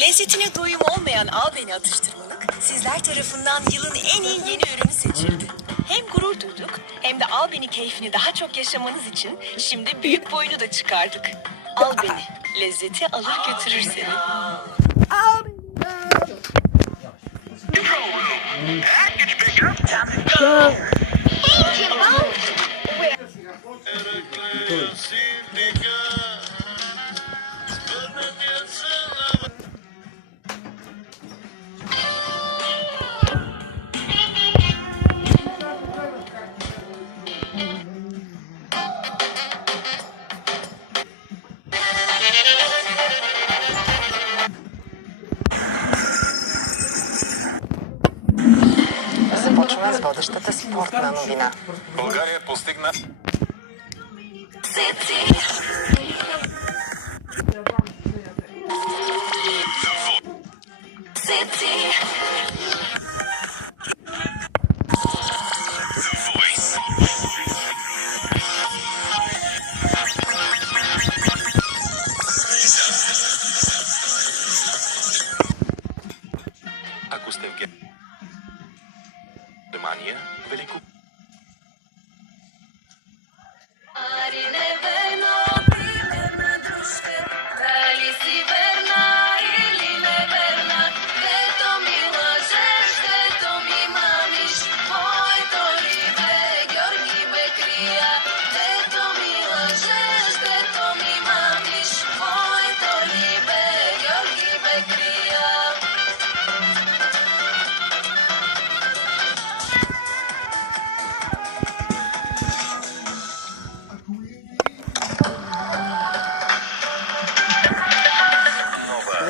Lezzetine doyum olmayan Al Beni atıştırmalık sizler tarafından yılın en iyi yeni ürünü seçildi. Hem gurur duyduk hem de Al Beni keyfini daha çok yaşamanız için şimdi büyük boyunu da çıkardık. Al Beni, lezzeti alır götürür seni. Започваме с водещата спортна новина. България постигна ако сте в Германия, Велико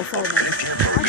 Olha só, mano.